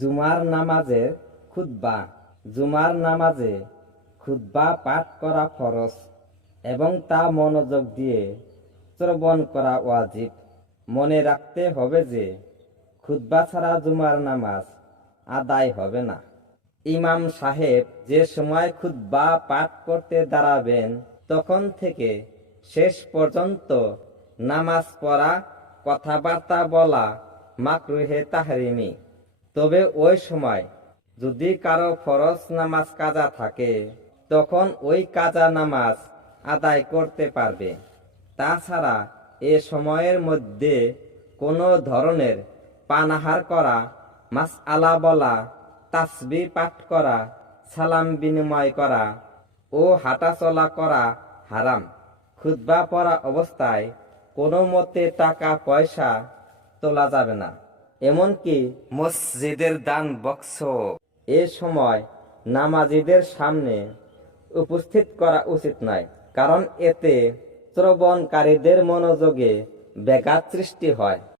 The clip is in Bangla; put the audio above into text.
জুমার নামাজের খুতবা। জুমার নামাজে খুতবা পাঠ করা ফরজ এবং তা মনোযোগ দিয়ে শ্রবণ করা ওয়াজিব। মনে রাখতে হবে যে খুতবা ছাড়া জুমার নামাজ আদায় হবে না। ইমাম সাহেব যে সময় খুতবা পাঠ করতে দাঁড়াবেন, তখন থেকে শেষ পর্যন্ত নামাজ পড়া, কথাবার্তা বলা, মাকরুহে তাহরিমি তবে ওই সময় যদি কারও ফরজ নামাজ কাজা থাকে, তখন ওই কাজা নামাজ আদায় করতে পারবে। তাছাড়া এ সময়ের মধ্যে কোনো ধরনের পানাহার করা মাস আলা বলা, তাসবি পাঠ করা, সালাম বিনিময় করা ও হাঁটাচলা করা হারাম। খুতবা পড়া অবস্থায় কোনো মতে টাকা পয়সা তোলা যাবে না। এমনকি মসজিদের দান বক্স এ সময় নামাজিদের সামনে উপস্থিত করা উচিত নয় কারণ এতে শ্রবণকারীদের মনোযোগে ব্যাঘাত সৃষ্টি হয়।